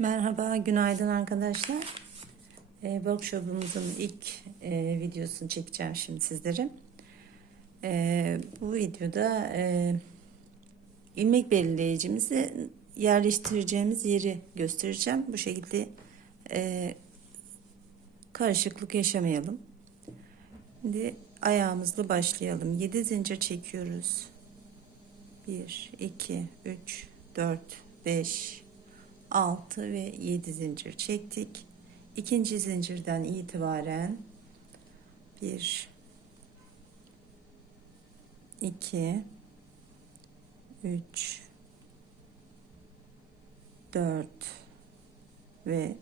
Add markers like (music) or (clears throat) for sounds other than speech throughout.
Merhaba, günaydın arkadaşlar. Ee, workshop'umuzun ilk e, videosunu çekeceğim şimdi sizlere. Ee, bu videoda e, ilmek belirleyicimizi yerleştireceğimiz yeri göstereceğim. Bu şekilde e, karışıklık yaşamayalım. Şimdi ayağımızla başlayalım. 7 zincir çekiyoruz. 1, 2, 3, 4, 5, 6 ve 7 zincir çektik. İkinci zincirden itibaren 1 2 3 4 ve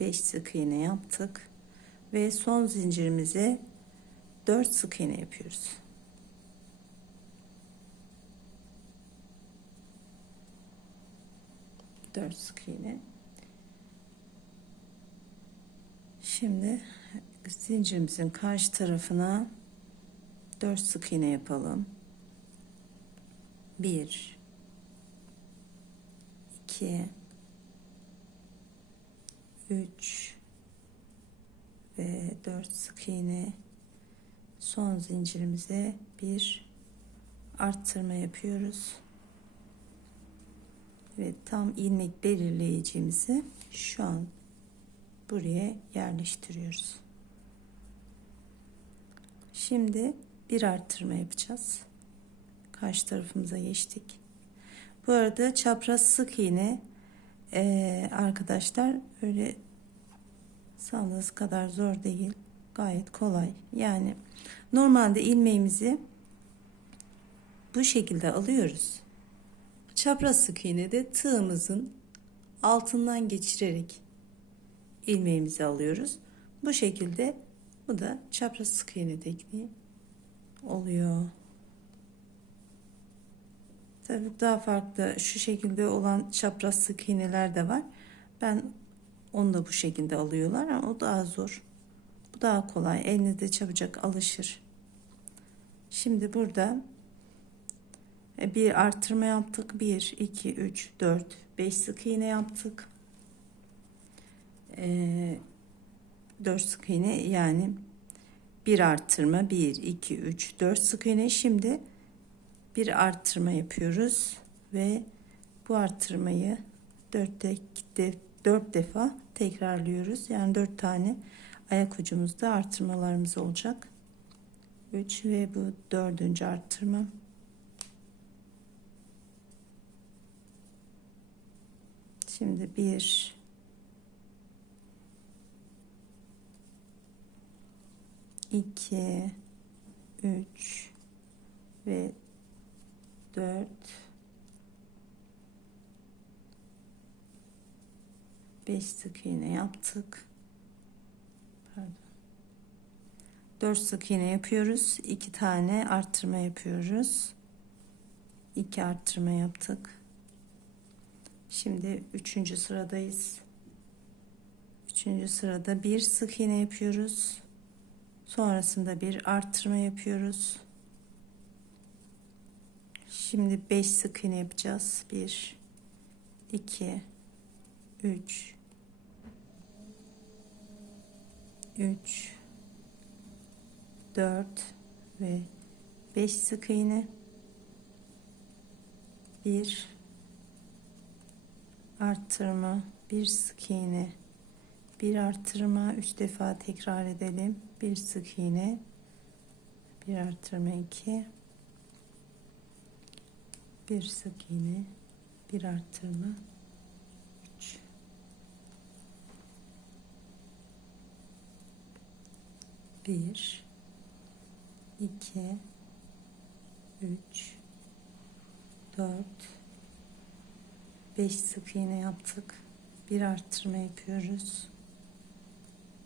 5 sık iğne yaptık ve son zincirimize 4 sık iğne yapıyoruz. Dört sık iğne. Şimdi zincirimizin karşı tarafına 4 sık iğne yapalım. 1 2 3 ve 4 sık iğne son zincirimize bir arttırma yapıyoruz. Ve tam ilmek belirleyicimizi şu an buraya yerleştiriyoruz. Şimdi bir arttırma yapacağız. Karşı tarafımıza geçtik. Bu arada çapraz sık iğne ee, arkadaşlar öyle sandığınız kadar zor değil. Gayet kolay. Yani normalde ilmeğimizi bu şekilde alıyoruz. Çapraz sık iğne de tığımızın altından geçirerek ilmeğimizi alıyoruz. Bu şekilde bu da çapraz sık iğne tekniği oluyor. Tabii daha farklı şu şekilde olan çapraz sık iğneler de var. Ben onu da bu şekilde alıyorlar ama o daha zor. Bu daha kolay. Elinizde çabucak alışır. Şimdi burada bir artırma yaptık. 1, 2, 3, 4, 5 sık iğne yaptık. E, 4 sık iğne yani bir arttırma 1, 2, 3, 4 sık iğne. Şimdi bir arttırma yapıyoruz ve bu arttırmayı 4, de, 4 defa tekrarlıyoruz. Yani 4 tane ayak ucumuzda arttırmalarımız olacak. 3 ve bu dördüncü arttırma. Şimdi bir iki üç ve dört beş sık iğne yaptık. Pardon. Dört sık iğne yapıyoruz. iki tane arttırma yapıyoruz. İki arttırma yaptık. Şimdi üçüncü sıradayız. Üçüncü sırada bir sık iğne yapıyoruz. Sonrasında bir arttırma yapıyoruz. Şimdi beş sık iğne yapacağız. Bir, iki, üç, üç, dört ve beş sık iğne. Bir, arttırma bir sık iğne. Bir arttırma üç defa tekrar edelim. Bir sık iğne bir arttırma iki. Bir sık iğne bir arttırma üç. Bir iki üç dört 5 sık iğne yaptık. Bir arttırma yapıyoruz.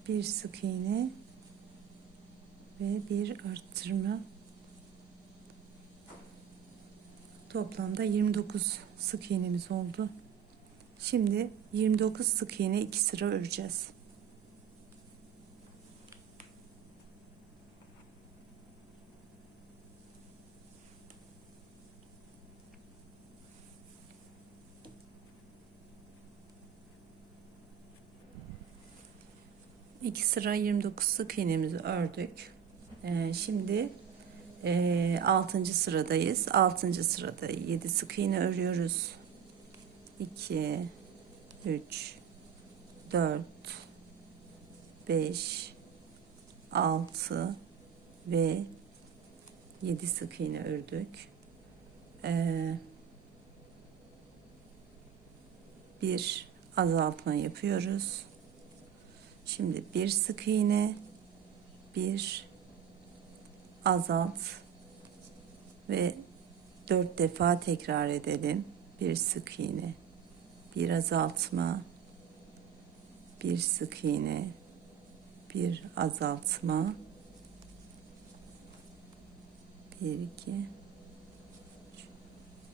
Bir sık iğne ve bir arttırma. Toplamda 29 sık iğnemiz oldu. Şimdi 29 sık iğne 2 sıra öreceğiz. 2 sıra 29 sık iğnemizi ördük. Ee, şimdi e, 6. sıradayız. 6. sırada 7 sık iğne örüyoruz. 2 3 4 5 6 ve 7 sık iğne ördük. Ee, bir azaltma yapıyoruz. Şimdi bir sık iğne, bir azalt ve dört defa tekrar edelim. Bir sık iğne, bir azaltma, bir sık iğne, bir azaltma, bir iki,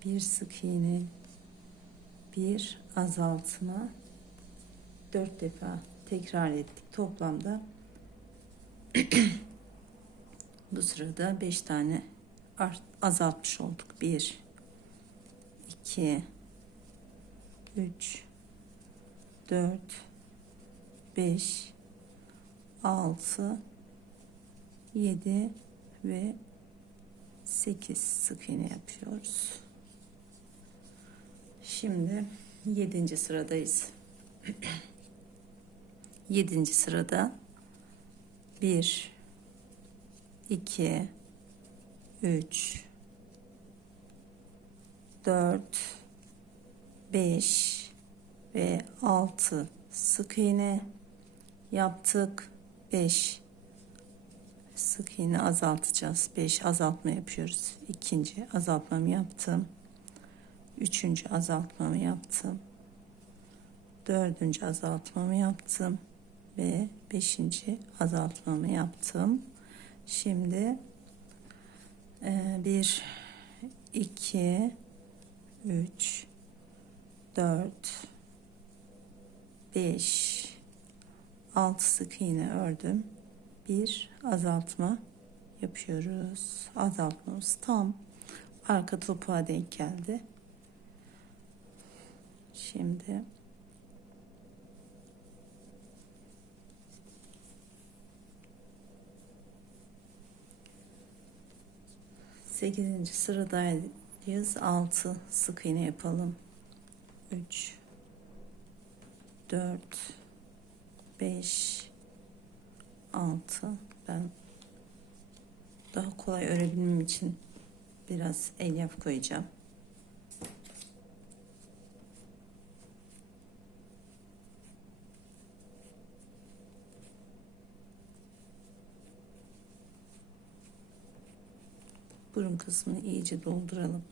bir sık iğne, bir azaltma, dört defa tekrar ettik. Toplamda (clears throat) bu sırada beş tane art, azaltmış olduk. Bir, iki, üç, dört, beş, altı, yedi ve sekiz sık iğne yapıyoruz. Şimdi yedinci sıradayız. (clears throat) Yedinci sırada bir, iki, üç, dört, beş ve altı sık iğne yaptık. Beş sık iğne azaltacağız. Beş azaltma yapıyoruz. İkinci azaltmamı yaptım. Üçüncü azaltmamı yaptım. Dördüncü azaltmamı yaptım ve beşinci azaltmamı yaptım. Şimdi e, bir, iki, üç, dört, beş, altı sık iğne ördüm. Bir azaltma yapıyoruz. Azaltmamız tam arka topuğa denk geldi. Şimdi 8. sıradayız. 6 sık iğne yapalım. 3 4 5 6 ben daha kolay örebilmem için biraz elyaf koyacağım. Burun kısmını iyice dolduralım.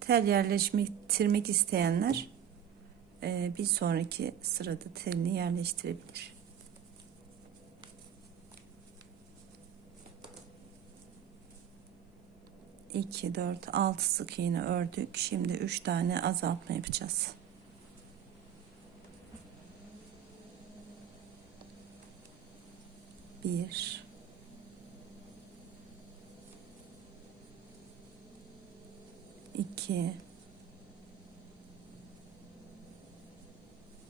Tel yerleştirmek isteyenler e, bir sonraki sırada telini yerleştirebilir. İki, dört, altı sık iğne ördük. Şimdi üç tane azaltma yapacağız. Bir, 2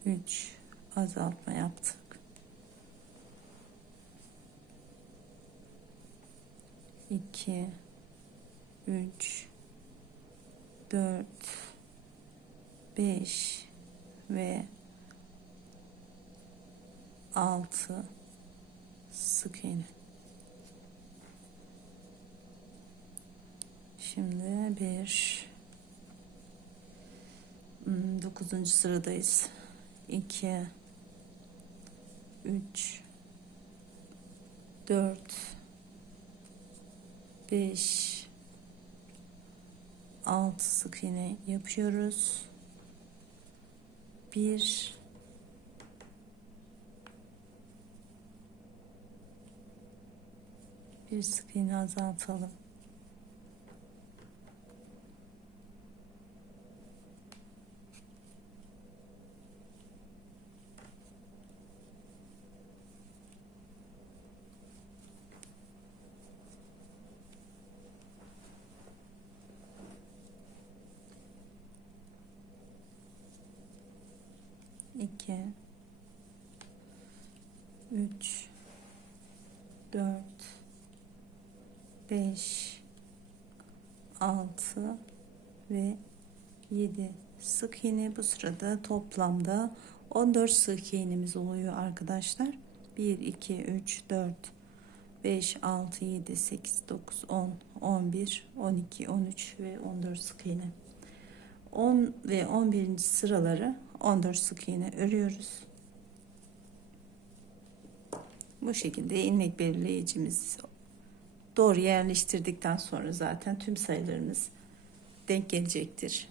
3 azaltma yaptık. 2 3 4 5 ve 6 sık iğne. Şimdi bir hmm, dokuzuncu sıradayız. İki, üç, dört, beş, altı sık iğne yapıyoruz. Bir, bir sık iğne azaltalım. 2 3 4 5 6 ve 7 sık iğne bu sırada toplamda 14 sık iğnemiz oluyor arkadaşlar 1 2 3 4 5 6 7 8 9 10 11 12 13 ve 14 sık iğne 10 ve 11. sıraları 14 sık iğne örüyoruz bu şekilde ilmek belirleyicimiz doğru yerleştirdikten sonra zaten tüm sayılarımız denk gelecektir.